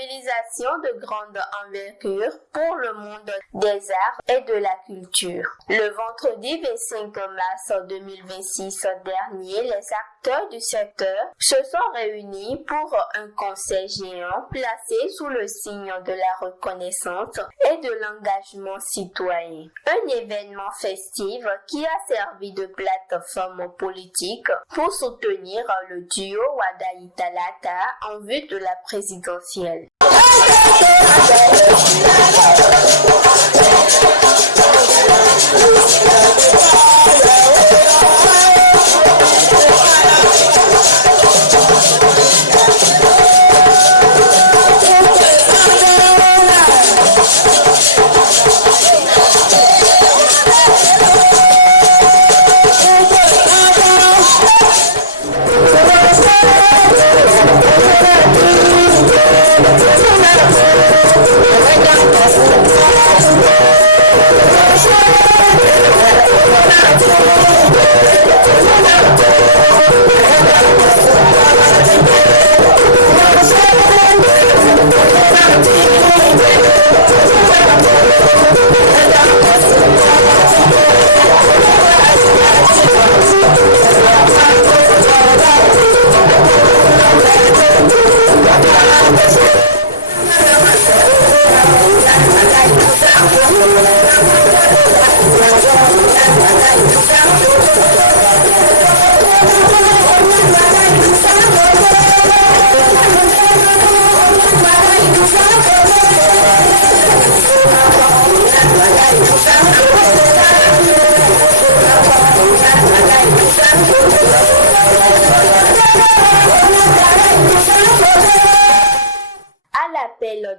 mobilisation de grande envergure pour le monde des arts et de la culture. Le vendredi 25 mars 2026 dernier, les acteurs du secteur se sont réunis pour un concert géant placé sous le signe de la reconnaissance et de l'engagement citoyen. Un événement festif qui a servi de plateforme politique pour soutenir le duo Wada-Italata en vue de la présidentielle.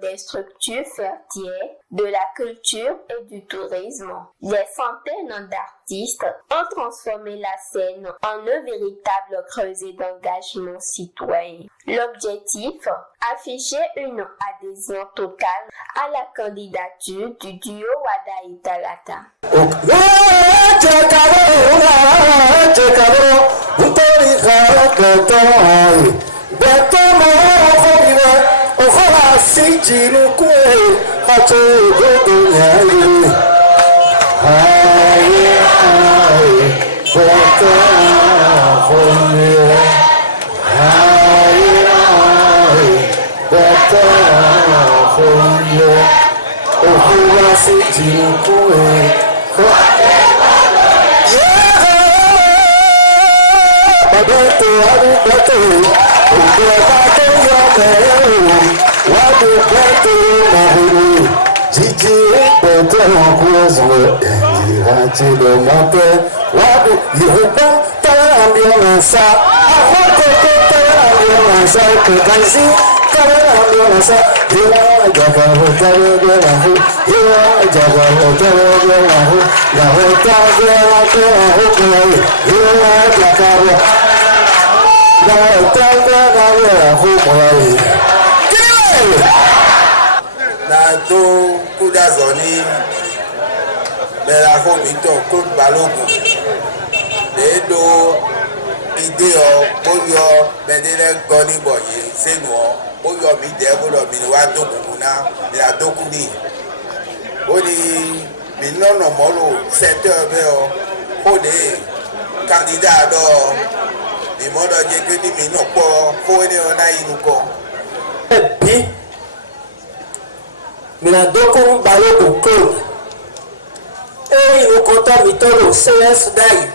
Des structures fertières, de la culture et du tourisme. Des centaines d'artistes ont transformé la scène en un véritable creuset d'engagement citoyen. L'objectif, afficher une adhésion totale à la candidature du duo Wada-Italata. Nado Kudazoni, Bela Homito, Kut Balogu, Dedo, Ideo, Boyo, Bedele Goni Boy, Seno, Boyo Midebo, Minuato Kumuna, Mila Dokuni, Bodi, Minono Molo, Secteur Veo, Hode, Candidat d'or, the mother Jekini Minopo, Hone Ona Inuko. Mina doko balogo club e ukota mitolo CS dai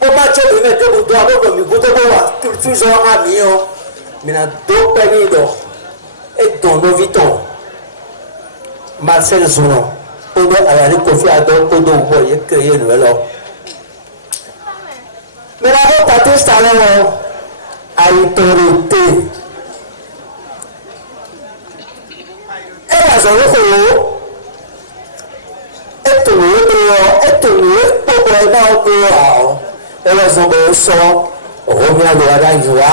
o ba cho me do do abogo mi goto bo wa toujours ami o mina do penido e dono vito Marcel Zuno o do ayari Kofi Ado o do bo ye kreye no lo mina ho patista lo autorité sọ̀rọ̀ kòwò ètò ìwé pọ̀pọ̀ ẹ̀dá ọkọ̀ àwọn ẹlọ́sọ̀bọ̀ sọ ọ̀hún àlọ́ adáyíwá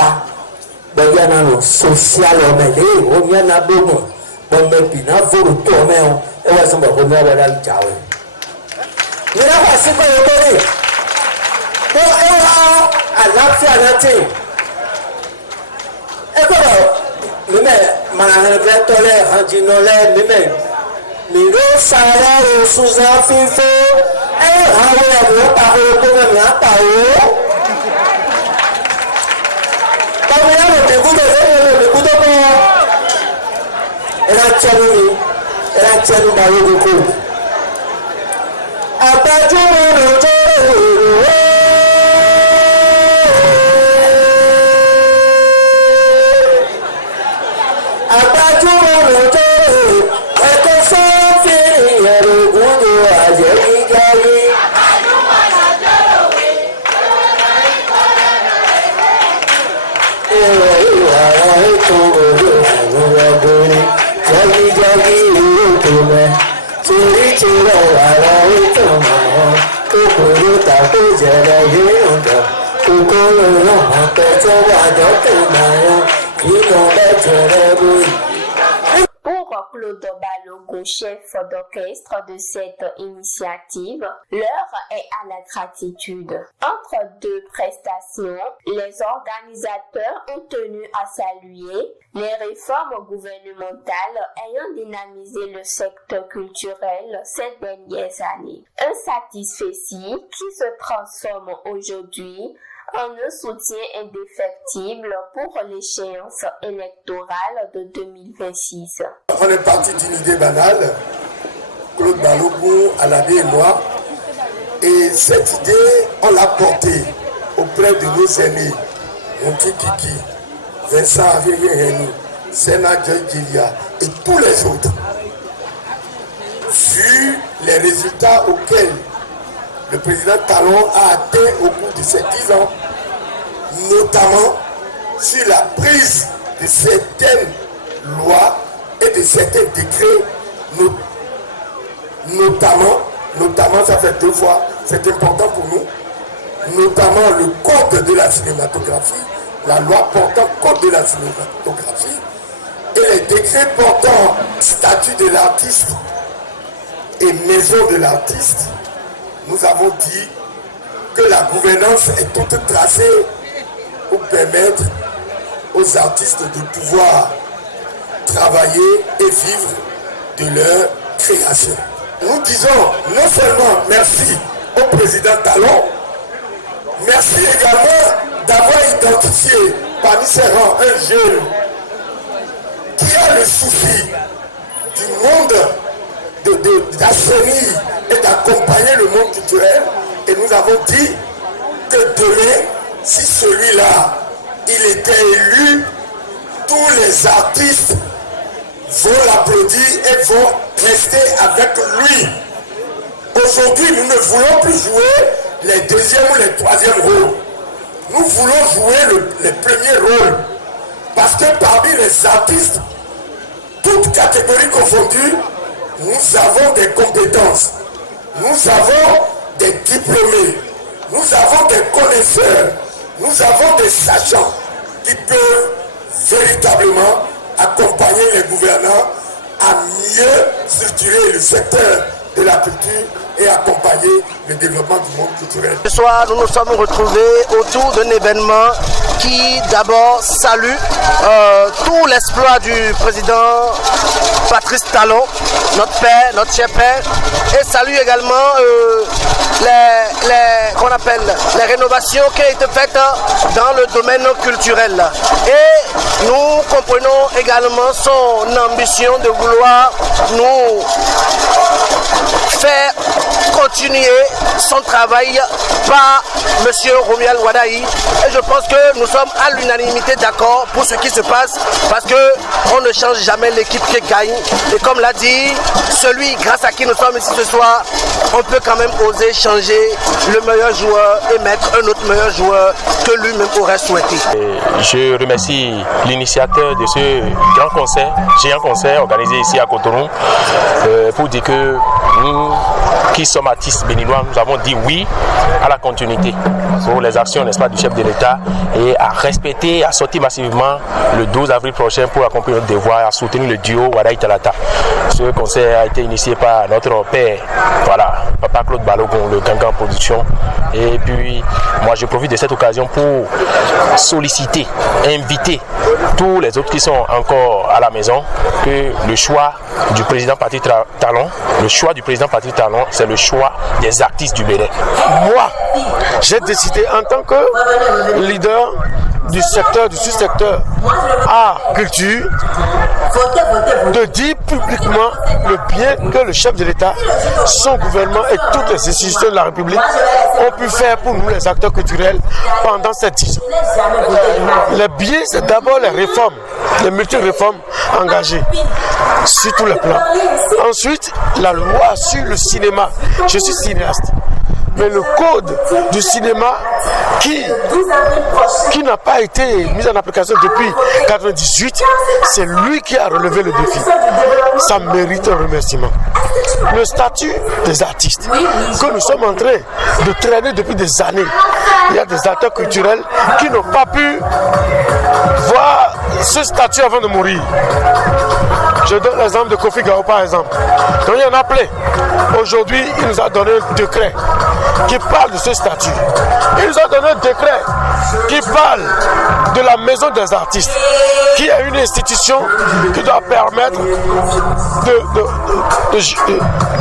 gbẹ̀yà náà lọ sọ́síálì ọmọ ẹ̀lẹ́ ìwọ́n yẹn náà gbógun gbọ̀mẹ̀bì náà fòrò tó ọmọ ẹ̀hún ẹlọ́sọ̀bọ̀ ọ̀hún àlọ́ adáyíjáwé. nínú àwọn àsìkò ìwé tó ẹwà àlàáfíà láti ẹgbẹ́ mais malheureusement tolère antinolère mais Miro Sarah Susan Fifo Hawa Paro comme la Paro Pamela le kudo era chanu bawo ko Abaju Pour Claude Balogun, chef d'orchestre de cette initiative, l'heure est à la gratitude. Entre deux prestations, les organisateurs ont tenu à saluer les réformes gouvernementales ayant dynamisé le secteur culturel ces dernières années. Un satisfecit qui se transforme aujourd'hui en un soutien indéfectible pour l'échéance électorale de 2026. On est parti d'une idée banale, Claude Balogun, Aladé et moi, et cette idée, on l'a portée auprès de nos aînés, Monti Kiki, Vincent Avieyehenou, Sena Djogilia et tous les autres. Vu les résultats auxquels le président Talon a atteint au cours de ces 10 ans, notamment sur la prise de certaines lois et de certains décrets, notamment ça fait 2 fois, c'est important pour nous, notamment le code de la cinématographie, la loi portant code de la cinématographie et les décrets portant statut de l'artiste et maison de l'artiste. Nous avons dit que la gouvernance est toute tracée pour permettre aux artistes de pouvoir travailler et vivre de leur création. Nous disons non seulement merci au président Talon, merci également d'avoir identifié parmi ses rangs un jeune qui a le souci du monde d'assainir et d'accompagner le monde culturel. Et nous avons dit que demain, si celui-là, il était élu, tous les artistes vont l'applaudir et vont rester avec lui. Aujourd'hui, nous ne voulons plus jouer les deuxièmes ou les troisièmes rôles. Nous voulons jouer les premiers rôles. Parce que parmi les artistes, toutes catégories confondues, nous avons des compétences, nous avons des diplômés, nous avons des connaisseurs, nous avons des sachants qui peuvent véritablement accompagner les gouvernants à mieux structurer le secteur de la culture et accompagner le développement du monde culturel. Ce soir, nous nous sommes retrouvés autour d'un événement qui d'abord salue tout l'exploit du président Patrice Talon, notre père, notre cher père, et salue également les rénovations qui ont été faites dans le domaine culturel. Et nous comprenons également son ambition de vouloir nous faire continuer son travail par M. Romuald Wadaï. Et je pense que nous sommes à l'unanimité d'accord pour ce qui se passe, parce qu'on ne change jamais l'équipe qui gagne. Et comme l'a dit celui grâce à qui nous sommes ici ce soir, on peut quand même oser changer le meilleur joueur et mettre un autre meilleur joueur que lui-même aurait souhaité. Je remercie l'initiateur de ce grand concert, géant concert organisé ici à Cotonou, pour dire que nous qui sommes artistes béninois, nous avons dit oui à la continuité pour les actions, n'est-ce pas, du chef de l'État, et à respecter, à sortir massivement le 12 avril prochain pour accomplir notre devoir, à soutenir le duo Wadaï Talata. Ce concert a été initié par notre père, voilà, Papa Claude Balogun, le Gangan Production. Et puis, moi, je profite de cette occasion pour solliciter, inviter tous les autres qui sont encore à la maison que le choix du président Patrick Talon, c'est le choix des artistes du Bénin. Moi, j'ai décidé en tant que leader du secteur, du sous-secteur art, culture, de dire publiquement le bien que le chef de l'État, son gouvernement et toutes les institutions de la République ont pu faire pour nous, les acteurs culturels, pendant cette 10 ans. Le bien, c'est d'abord les réformes, les multi-réformes engagées sur tous les plans. Ensuite, la loi sur le cinéma. Je suis cinéaste. Mais le code du cinéma qui n'a pas été mis en application depuis 1998, c'est lui qui a relevé le défi. Ça mérite un remerciement. Le statut des artistes que nous sommes en train de traîner depuis des années. Il y a des acteurs culturels qui n'ont pas pu voir ce statut avant de mourir. Je donne l'exemple de Kofi Gao par exemple. Donc il y en a plein. Aujourd'hui, il nous a donné un décret qui parle de ce statut. Il nous a donné un décret qui parle de la maison des artistes, qui est une institution qui doit permettre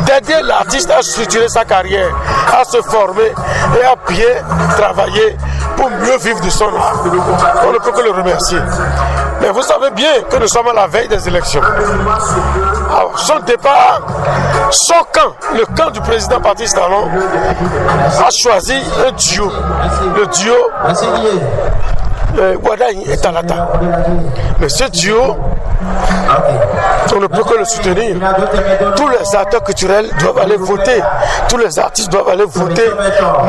d'aider l'artiste à structurer sa carrière, à se former et à bien travailler pour mieux vivre de son art. On ne peut que le remercier. Mais vous savez bien que nous sommes à la veille des élections. Alors, son départ, son camp, le camp du président Patrice Talon, a choisi un duo. Le duo Wadayi et Talata. Mais ce duo, on ne peut que le soutenir. Tous les acteurs culturels doivent aller voter. Tous les artistes doivent aller voter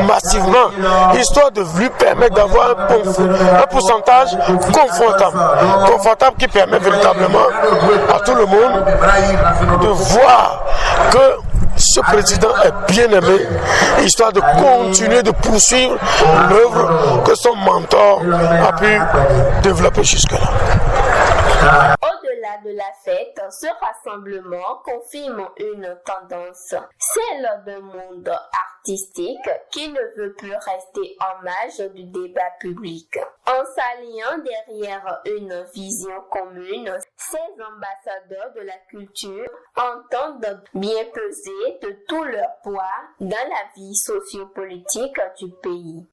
massivement, histoire de lui permettre d'avoir un pourcentage confortable qui permet véritablement à tout le monde de voir que ce président est bien aimé, histoire de continuer de poursuivre l'œuvre que son mentor a pu développer jusque-là. Au-delà de la fête, ce rassemblement confirme une tendance, celle d'un monde artistique qui ne veut plus rester en marge du débat public. En s'alliant derrière une vision commune, ces ambassadeurs de la culture entendent bien peser de tout leur poids dans la vie sociopolitique du pays.